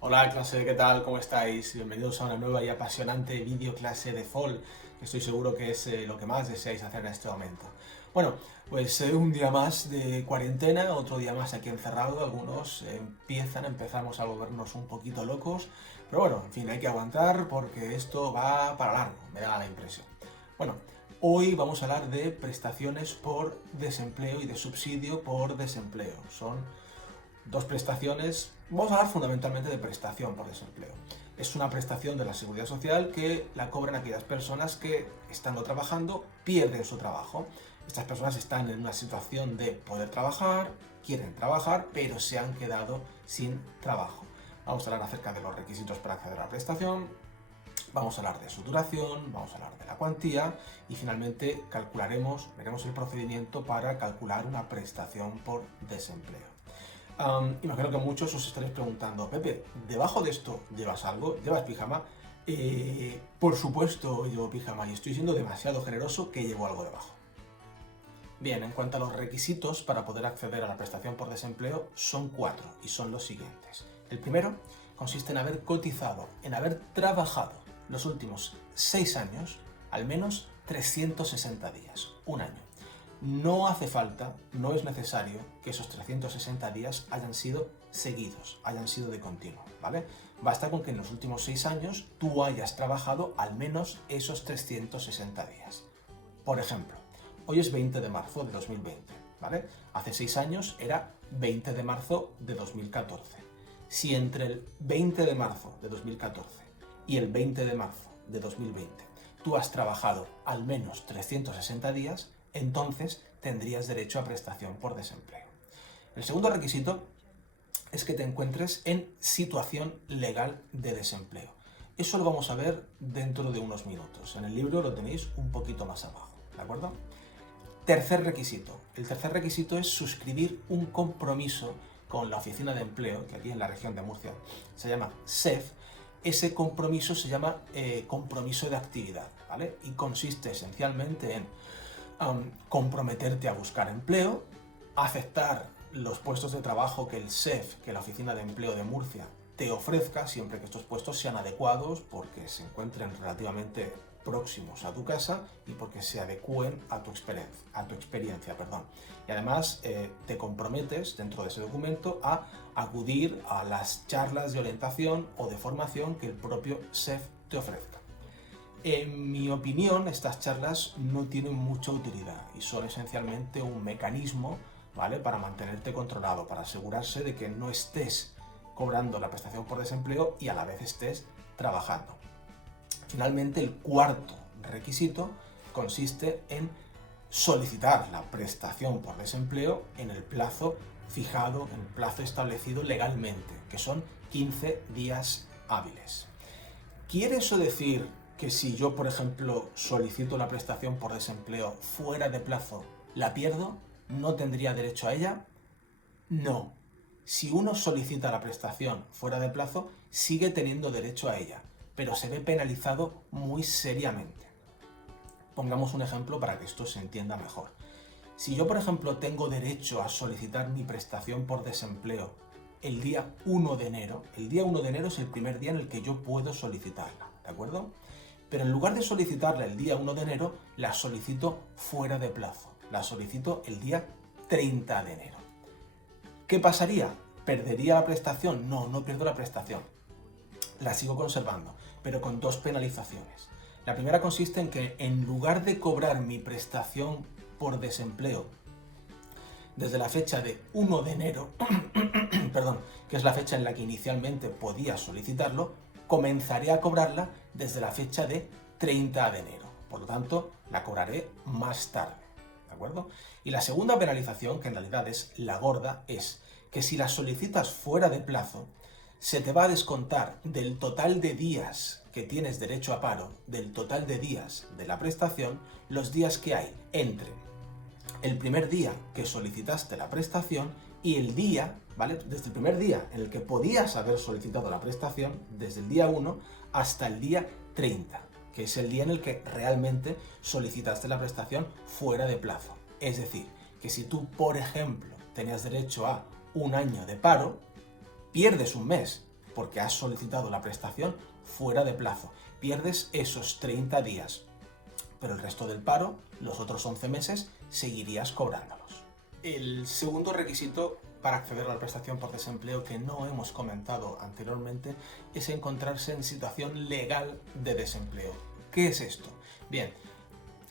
Hola clase, ¿qué tal? ¿Cómo estáis? Bienvenidos a una nueva y apasionante videoclase de FOL, que estoy seguro que es lo que más deseáis hacer en este momento. Bueno, pues un día más de cuarentena, otro día más aquí encerrado, algunos empezamos a volvernos un poquito locos, pero bueno, en fin, hay que aguantar porque esto va para largo, me da la impresión. Bueno, hoy vamos a hablar de prestaciones por desempleo y de subsidio por desempleo. Son dos prestaciones, vamos a hablar fundamentalmente de prestación por desempleo. Es una prestación de la Seguridad Social que la cobran aquellas personas que, estando trabajando, pierden su trabajo. Estas personas están en una situación de poder trabajar, quieren trabajar, pero se han quedado sin trabajo. Vamos a hablar acerca de los requisitos para acceder a la prestación, vamos a hablar de su duración, vamos a hablar de la cuantía y finalmente veremos el procedimiento para calcular una prestación por desempleo. Imagino que muchos os estaréis preguntando, Pepe, ¿debajo de esto llevas algo? ¿Llevas pijama? Por supuesto llevo pijama y estoy siendo demasiado generoso que llevo algo debajo. Bien, en cuanto a los requisitos para poder acceder a la prestación por desempleo, son 4 y son los siguientes. El primero consiste en haber cotizado, en haber trabajado los últimos 6 años, al menos 360 días, un año. No hace falta, no es necesario que esos 360 días hayan sido seguidos, hayan sido de continuo, ¿vale? Basta con que en los últimos 6 años tú hayas trabajado al menos esos 360 días. Por ejemplo, hoy es 20 de marzo de 2020, ¿vale? Hace 6 años era 20 de marzo de 2014. Si entre el 20 de marzo de 2014 y el 20 de marzo de 2020 tú has trabajado al menos 360 días, entonces tendrías derecho a prestación por desempleo. El segundo requisito es que te encuentres en situación legal de desempleo. Eso lo vamos a ver dentro de unos minutos. En el libro lo tenéis un poquito más abajo, ¿de acuerdo? Tercer requisito. El tercer requisito es suscribir un compromiso con la Oficina de Empleo, que aquí en la región de Murcia se llama SEF. Ese compromiso se llama compromiso de actividad, ¿vale? Y consiste esencialmente en comprometerte a buscar empleo, aceptar los puestos de trabajo que el SEF, que la Oficina de Empleo de Murcia, te ofrezca, siempre que estos puestos sean adecuados porque se encuentren relativamente próximos a tu casa y porque se adecúen a tu experiencia. Y además te comprometes dentro de ese documento a acudir a las charlas de orientación o de formación que el propio SEF te ofrezca. En mi opinión, estas charlas no tienen mucha utilidad y son esencialmente un mecanismo, ¿vale?, para mantenerte controlado, para asegurarse de que no estés cobrando la prestación por desempleo y a la vez estés trabajando. Finalmente, el cuarto requisito consiste en solicitar la prestación por desempleo en el plazo fijado, en el plazo establecido legalmente, que son 15 días hábiles. ¿Quiere eso decir que si yo, por ejemplo, solicito la prestación por desempleo fuera de plazo, la pierdo? ¿No tendría derecho a ella? No. Si uno solicita la prestación fuera de plazo, sigue teniendo derecho a ella, pero se ve penalizado muy seriamente. Pongamos un ejemplo para que esto se entienda mejor. Si yo, por ejemplo, tengo derecho a solicitar mi prestación por desempleo el día 1 de enero, el día 1 de enero es el primer día en el que yo puedo solicitarla, ¿de acuerdo? Pero en lugar de solicitarla el día 1 de enero, la solicito fuera de plazo. La solicito el día 30 de enero. ¿Qué pasaría? ¿Perdería la prestación? No, no pierdo la prestación. La sigo conservando, pero con dos penalizaciones. La primera consiste en que en lugar de cobrar mi prestación por desempleo desde la fecha de 1 de enero, perdón, que es la fecha en la que inicialmente podía solicitarlo, comenzaré a cobrarla desde la fecha de 30 de enero. Por lo tanto, la cobraré más tarde, ¿de acuerdo? Y la segunda penalización, que en realidad es la gorda, es que si la solicitas fuera de plazo, se te va a descontar del total de días que tienes derecho a paro, del total de días de la prestación, los días que hay entre el primer día que solicitaste la prestación y el día, ¿vale? Desde el primer día en el que podías haber solicitado la prestación, desde el día 1 hasta el día 30, que es el día en el que realmente solicitaste la prestación fuera de plazo. Es decir, que si tú, por ejemplo, tenías derecho a un año de paro, pierdes un mes porque has solicitado la prestación fuera de plazo. Pierdes esos 30 días, pero el resto del paro, los otros 11 meses, seguirías cobrándolos. El segundo requisito para acceder a la prestación por desempleo que no hemos comentado anteriormente es encontrarse en situación legal de desempleo. ¿Qué es esto? Bien,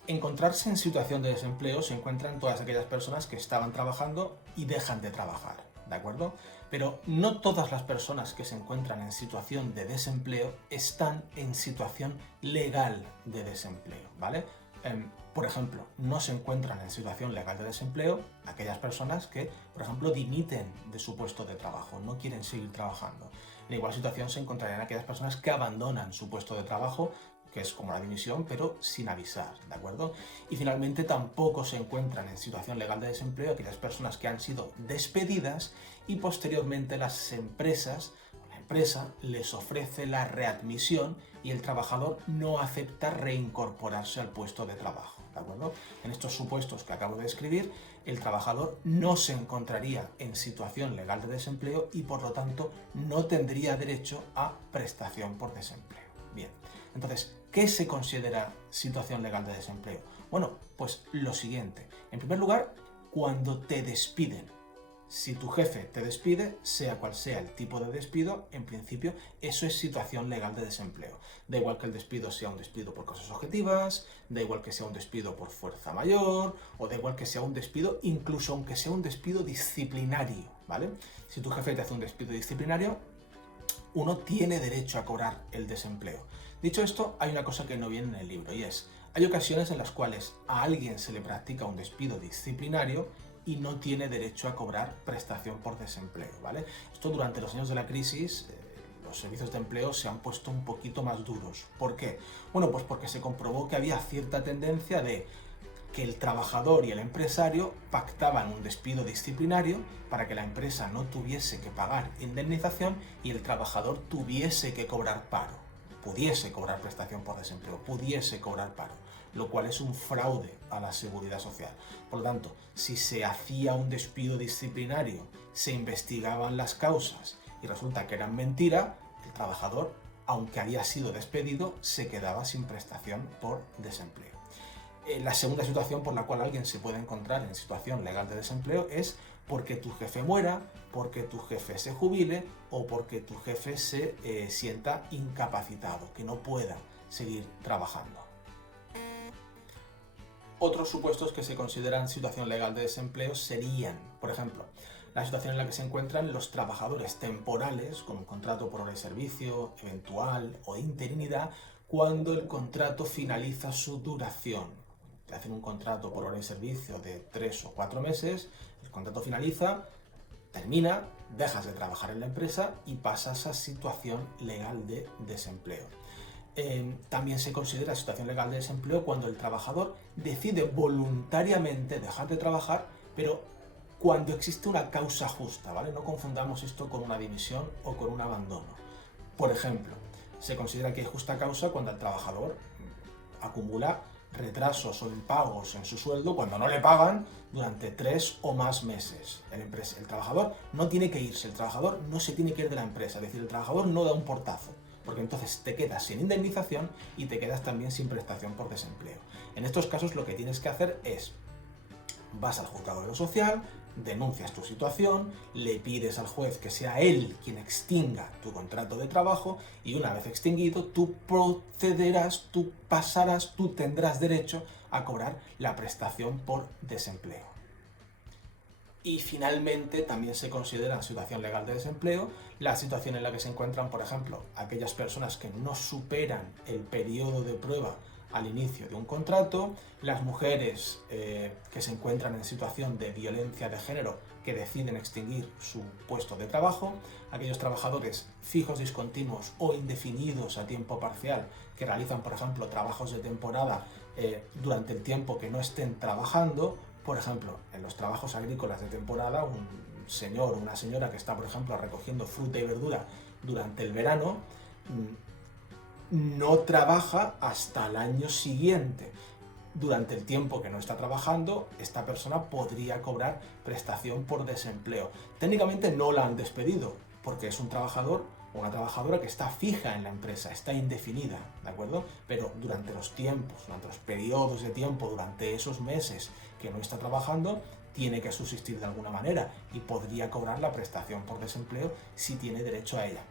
encontrarse en situación de desempleo se encuentran todas aquellas personas que estaban trabajando y dejan de trabajar, ¿de acuerdo? Pero no todas las personas que se encuentran en situación de desempleo están en situación legal de desempleo, ¿vale? Por ejemplo, no se encuentran en situación legal de desempleo aquellas personas que, por ejemplo, dimiten de su puesto de trabajo, no quieren seguir trabajando. En igual situación se encontrarían aquellas personas que abandonan su puesto de trabajo, que es como la dimisión, pero sin avisar, ¿de acuerdo? Y finalmente tampoco se encuentran en situación legal de desempleo aquellas personas que han sido despedidas y posteriormente la empresa les ofrece la readmisión y el trabajador no acepta reincorporarse al puesto de trabajo, ¿de acuerdo? En estos supuestos que acabo de describir, el trabajador no se encontraría en situación legal de desempleo y por lo tanto no tendría derecho a prestación por desempleo. Bien, entonces, ¿qué se considera situación legal de desempleo? Bueno, pues lo siguiente. En primer lugar, cuando te despiden. Si tu jefe te despide, sea cual sea el tipo de despido, en principio eso es situación legal de desempleo. Da igual que el despido sea un despido por causas objetivas, da igual que sea un despido por fuerza mayor, o da igual que sea un despido, incluso aunque sea un despido disciplinario, ¿vale? Si tu jefe te hace un despido disciplinario, uno tiene derecho a cobrar el desempleo. Dicho esto, hay una cosa que no viene en el libro y es, hay ocasiones en las cuales a alguien se le practica un despido disciplinario y no tiene derecho a cobrar prestación por desempleo, ¿vale? Esto durante los años de la crisis, los servicios de empleo se han puesto un poquito más duros. ¿Por qué? Bueno, pues porque se comprobó que había cierta tendencia de que el trabajador y el empresario pactaban un despido disciplinario para que la empresa no tuviese que pagar indemnización y el trabajador tuviese que cobrar paro, pudiese cobrar prestación por desempleo, pudiese cobrar paro, lo cual es un fraude a la seguridad social. Por lo tanto, si se hacía un despido disciplinario, se investigaban las causas y resulta que eran mentira, el trabajador, aunque había sido despedido, se quedaba sin prestación por desempleo. La segunda situación por la cual alguien se puede encontrar en situación legal de desempleo es porque tu jefe muera, porque tu jefe se jubile o porque tu jefe se sienta incapacitado, que no pueda seguir trabajando. Otros supuestos que se consideran situación legal de desempleo serían, por ejemplo, la situación en la que se encuentran los trabajadores temporales con un contrato por hora de servicio, eventual o de interinidad, cuando el contrato finaliza su duración. Te hacen un contrato por hora de servicio de 3 o 4 meses, el contrato finaliza, termina, dejas de trabajar en la empresa y pasas a situación legal de desempleo. También se considera situación legal de desempleo cuando el trabajador decide voluntariamente dejar de trabajar, pero cuando existe una causa justa, ¿vale? No confundamos esto con una dimisión o con un abandono. Por ejemplo, se considera que hay justa causa cuando el trabajador acumula retrasos o impagos en su sueldo cuando no le pagan durante 3 o más meses. El trabajador no tiene que irse, el trabajador no se tiene que ir de la empresa, es decir, el trabajador no da un portazo, porque entonces te quedas sin indemnización y te quedas también sin prestación por desempleo. En estos casos lo que tienes que hacer es, vas al juzgado de lo social, denuncias tu situación, le pides al juez que sea él quien extinga tu contrato de trabajo y una vez extinguido tú procederás, tú pasarás, tú tendrás derecho a cobrar la prestación por desempleo. Y finalmente también se considera situación legal de desempleo la situación en la que se encuentran, por ejemplo, aquellas personas que no superan el periodo de prueba al inicio de un contrato, las mujeres que se encuentran en situación de violencia de género que deciden extinguir su puesto de trabajo, aquellos trabajadores fijos, discontinuos o indefinidos a tiempo parcial que realizan, por ejemplo, trabajos de temporada durante el tiempo que no estén trabajando. Por ejemplo, en los trabajos agrícolas de temporada, un señor o una señora que está, por ejemplo, recogiendo fruta y verdura durante el verano, no trabaja hasta el año siguiente. durante el tiempo que no está trabajando, esta persona podría cobrar prestación por desempleo. Técnicamente no la han despedido, porque es un trabajador o una trabajadora que está fija en la empresa, está indefinida, ¿de acuerdo? Pero durante los tiempos, durante los periodos de tiempo, durante esos meses que no está trabajando, tiene que subsistir de alguna manera y podría cobrar la prestación por desempleo si tiene derecho a ella.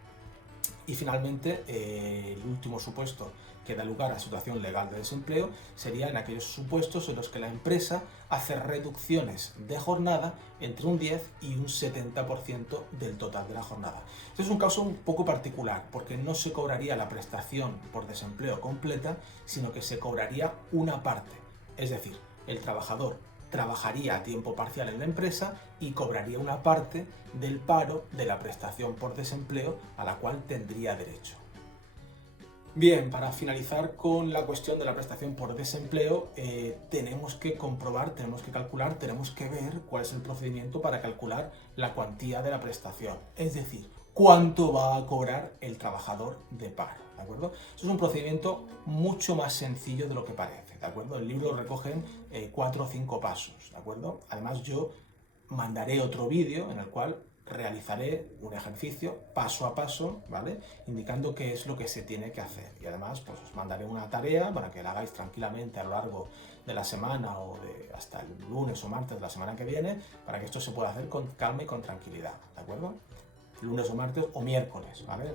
Y finalmente, el último supuesto que da lugar a situación legal de desempleo sería en aquellos supuestos en los que la empresa hace reducciones de jornada entre un 10 y un 70% del total de la jornada. Este es un caso un poco particular porque no se cobraría la prestación por desempleo completa, sino que se cobraría una parte. Es decir, el trabajador trabajaría a tiempo parcial en la empresa y cobraría una parte del paro de la prestación por desempleo a la cual tendría derecho. Bien, para finalizar con la cuestión de la prestación por desempleo, tenemos que comprobar, tenemos que calcular, tenemos que ver cuál es el procedimiento para calcular la cuantía de la prestación. Es decir, cuánto va a cobrar el trabajador de paro, ¿de acuerdo? Eso es un procedimiento mucho más sencillo de lo que parece, ¿de acuerdo? El libro recoge 4 o 5 pasos, ¿de acuerdo? Además, yo mandaré otro vídeo en el cual realizaré un ejercicio paso a paso, ¿vale? Indicando qué es lo que se tiene que hacer. Y además, pues os mandaré una tarea para que la hagáis tranquilamente a lo largo de la semana o hasta el lunes o martes de la semana que viene, para que esto se pueda hacer con calma y con tranquilidad, ¿de acuerdo? Lunes o martes o miércoles, ¿vale?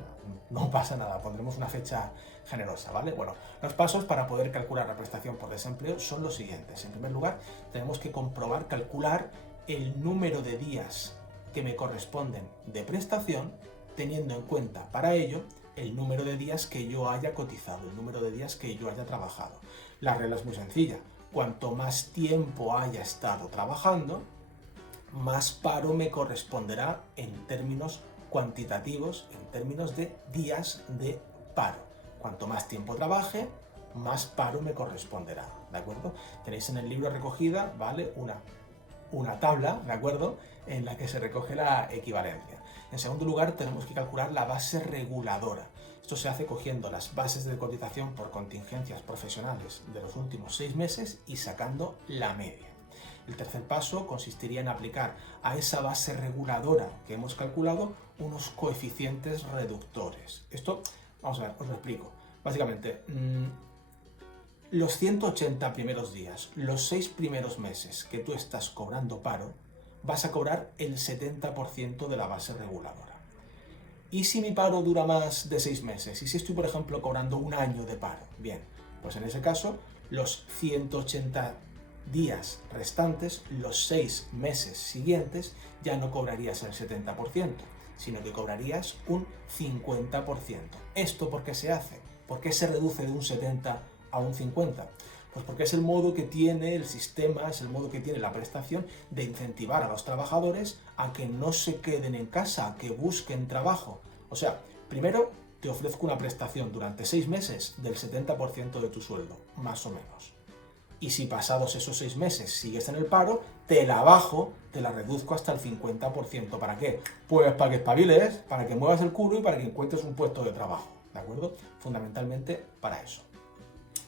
No pasa nada, pondremos una fecha generosa, ¿vale? Bueno, los pasos para poder calcular la prestación por desempleo son los siguientes. En primer lugar, tenemos que comprobar, calcular el número de días que me corresponden de prestación, teniendo en cuenta para ello el número de días que yo haya cotizado, el número de días que yo haya trabajado. La regla es muy sencilla. Cuanto más tiempo haya estado trabajando, más paro me corresponderá en términos cuantitativos, en términos de días de paro. Cuanto más tiempo trabaje, más paro me corresponderá, ¿de acuerdo? Tenéis en el libro recogida, ¿vale? Una tabla, ¿de acuerdo?, en la que se recoge la equivalencia. En segundo lugar, tenemos que calcular la base reguladora. Esto se hace cogiendo las bases de cotización por contingencias profesionales de los últimos 6 meses y sacando la media. El tercer paso consistiría en aplicar a esa base reguladora que hemos calculado unos coeficientes reductores. Esto, vamos a ver, os lo explico. Básicamente, los 180 primeros días, los 6 primeros meses que tú estás cobrando paro, vas a cobrar el 70% de la base reguladora. ¿Y si mi paro dura más de 6 meses? ¿Y si estoy, por ejemplo, cobrando un año de paro? Bien, pues en ese caso, los 180 días restantes, los 6 meses siguientes, ya no cobrarías el 70%, sino que cobrarías un 50%. ¿Esto por qué se hace? ¿Por qué se reduce de un 70 a un 50? Pues porque es el modo que tiene el sistema, es el modo que tiene la prestación de incentivar a los trabajadores a que no se queden en casa, a que busquen trabajo. O sea, primero te ofrezco una prestación durante 6 meses del 70% de tu sueldo, más o menos. Y si pasados esos 6 meses sigues en el paro, te la bajo, te la reduzco hasta el 50%. ¿Para qué? Pues para que espabiles, para que muevas el culo y para que encuentres un puesto de trabajo, ¿de acuerdo? Fundamentalmente para eso.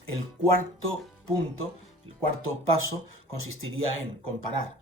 El cuarto punto, el cuarto paso, consistiría en comparar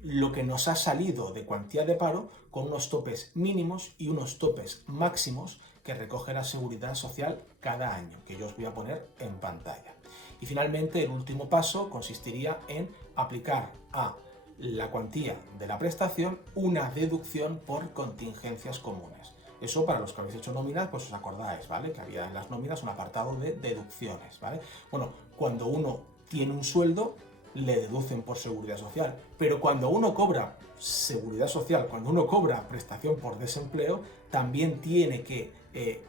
lo que nos ha salido de cuantía de paro con unos topes mínimos y unos topes máximos que recoge la Seguridad Social cada año, que yo os voy a poner en pantalla. Y finalmente, el último paso consistiría en aplicar a la cuantía de la prestación una deducción por contingencias comunes. Eso para los que habéis hecho nóminas, pues os acordáis, ¿vale? Que había en las nóminas un apartado de deducciones, ¿vale? Bueno, cuando uno tiene un sueldo, le deducen por seguridad social, pero cuando uno cobra seguridad social, cuando uno cobra prestación por desempleo, también tiene que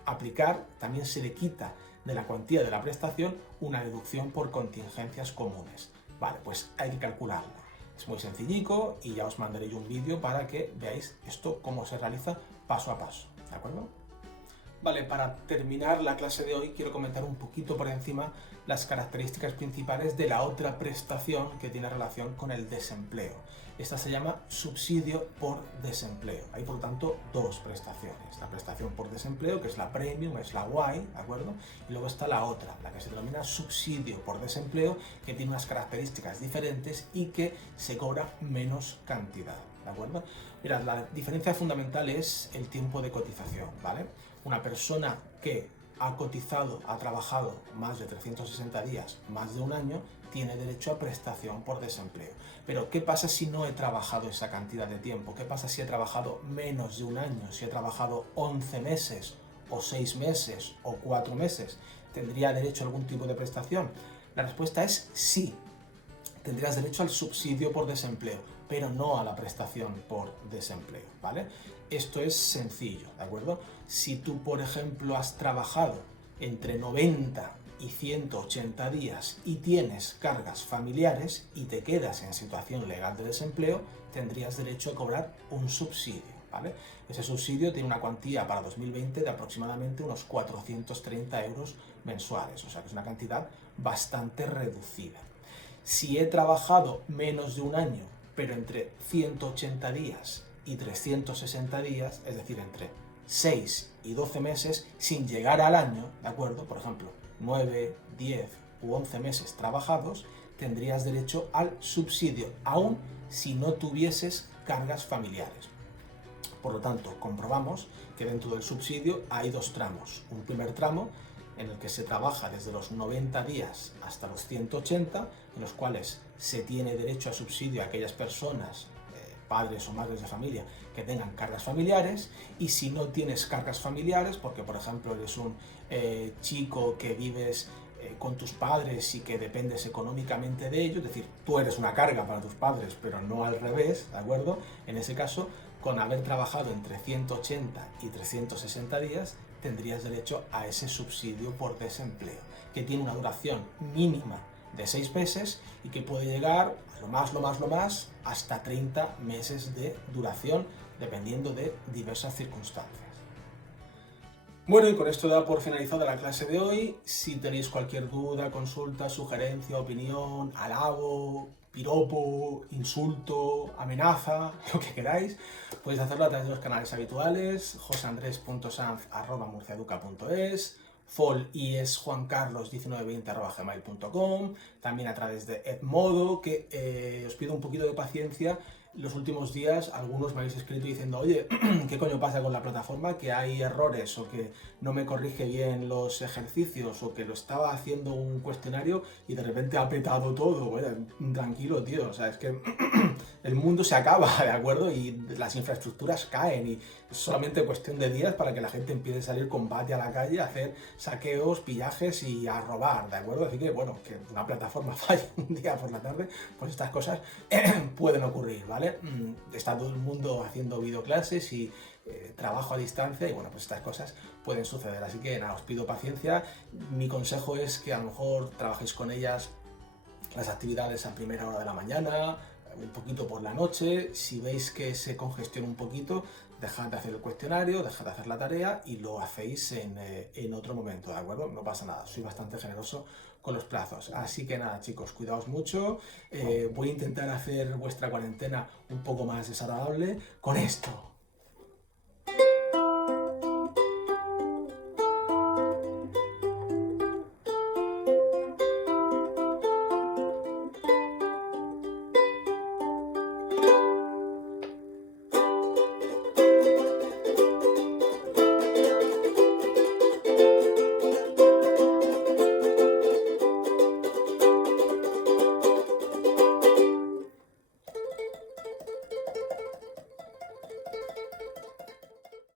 aplicar, también se le quita de la cuantía de la prestación una deducción por contingencias comunes. Vale, pues hay que calcularla. Es muy sencillico y ya os mandaré yo un vídeo para que veáis esto cómo se realiza paso a paso, ¿de acuerdo? Vale, para terminar la clase de hoy quiero comentar un poquito por encima las características principales de la otra prestación que tiene relación con el desempleo. Esta se llama subsidio por desempleo. Hay por lo tanto dos prestaciones. La prestación por desempleo, que es la Premium, es la Guay, ¿de acuerdo? Y luego está la otra, la que se denomina subsidio por desempleo, que tiene unas características diferentes y que se cobra menos cantidad, ¿de acuerdo? Mirad, la diferencia fundamental es el tiempo de cotización, ¿vale? Una persona que ha cotizado, ha trabajado más de 360 días, más de un año, tiene derecho a prestación por desempleo. Pero ¿qué pasa si no he trabajado esa cantidad de tiempo? ¿Qué pasa si he trabajado menos de un año? Si he trabajado 11 meses, o 6 meses, o 4 meses, ¿tendría derecho a algún tipo de prestación? La respuesta es sí. Tendrías derecho al subsidio por desempleo, pero no a la prestación por desempleo, ¿vale? Esto es sencillo, ¿de acuerdo? Si tú, por ejemplo, has trabajado entre 90 y 180 días y tienes cargas familiares y te quedas en situación legal de desempleo, tendrías derecho a cobrar un subsidio, ¿vale? Ese subsidio tiene una cuantía para 2020 de aproximadamente unos 430 euros mensuales, o sea que es una cantidad bastante reducida. Si he trabajado menos de un año, pero entre 180 días y 360 días, es decir, entre 6 y 12 meses, sin llegar al año, ¿de acuerdo? Por ejemplo, 9, 10 u 11 meses trabajados, tendrías derecho al subsidio, aun si no tuvieses cargas familiares. Por lo tanto, comprobamos que dentro del subsidio hay dos tramos. Un primer tramo en el que se trabaja desde los 90 días hasta los 180, en los cuales se tiene derecho a subsidio a aquellas personas, padres o madres de familia, que tengan cargas familiares, y si no tienes cargas familiares, porque por ejemplo eres un chico que vives con tus padres y que dependes económicamente de ellos, es decir, tú eres una carga para tus padres, pero no al revés, ¿de acuerdo? En ese caso, con haber trabajado entre 180 y 360 días, tendrías derecho a ese subsidio por desempleo, que tiene una duración mínima de 6 meses y que puede llegar a lo más, hasta 30 meses de duración, dependiendo de diversas circunstancias. Bueno, y con esto da por finalizada la clase de hoy. Si tenéis cualquier duda, consulta, sugerencia, opinión, halago, piropo, insulto, amenaza, lo que queráis, podéis hacerlo a través de los canales habituales, joseandres.sanz@murciaeduca.es, Fol y es juancarlos1920@gmail.com, también a través de Edmodo, que os pido un poquito de paciencia. Los últimos días algunos me habéis escrito diciendo, oye, ¿qué coño pasa con la plataforma? Que hay errores o que no me corrige bien los ejercicios o que lo estaba haciendo un cuestionario y de repente ha petado todo. Bueno, tranquilo, tío, o sea, es que el mundo se acaba, ¿de acuerdo? Y las infraestructuras caen y es solamente cuestión de días para que la gente empiece a salir combate a la calle, a hacer saqueos, pillajes y a robar, ¿de acuerdo? Así que, bueno, que una plataforma falle un día por la tarde, pues estas cosas pueden ocurrir, ¿vale? Está todo el mundo haciendo videoclases y trabajo a distancia y bueno, pues estas cosas pueden suceder. Así que nada, os pido paciencia. Mi consejo es que a lo mejor trabajéis con ellas las actividades a primera hora de la mañana, un poquito por la noche. Si veis que se congestiona un poquito, dejad de hacer el cuestionario, dejad de hacer la tarea y lo hacéis en otro momento, ¿de acuerdo? No pasa nada, soy bastante generoso con los plazos. Así que nada, chicos, cuidaos mucho. Voy a intentar hacer vuestra cuarentena un poco más desagradable con esto.